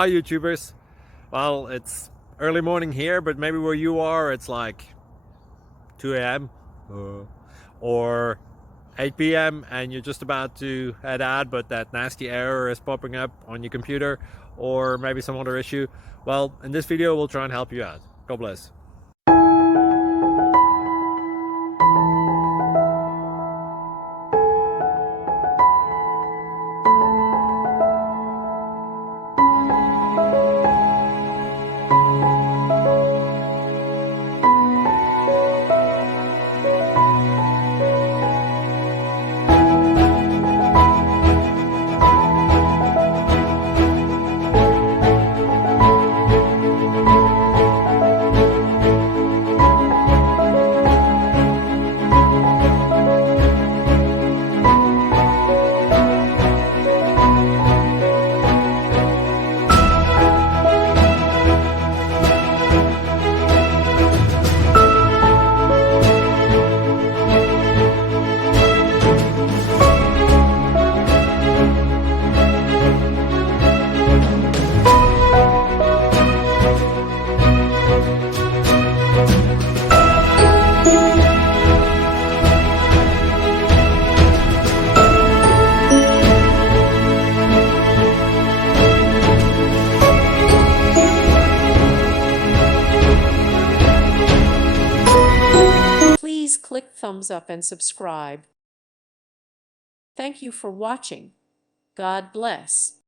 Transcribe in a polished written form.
Hi YouTubers. Well, it's early morning here, but maybe where you are it's like 2 a.m. Or 8 p.m. and you're just about to head out, but that nasty error is popping up on your computer, or maybe some other issue. Well, in this video we'll try and help you out. God bless. Please click thumbs up and subscribe. Thank you for watching. God bless.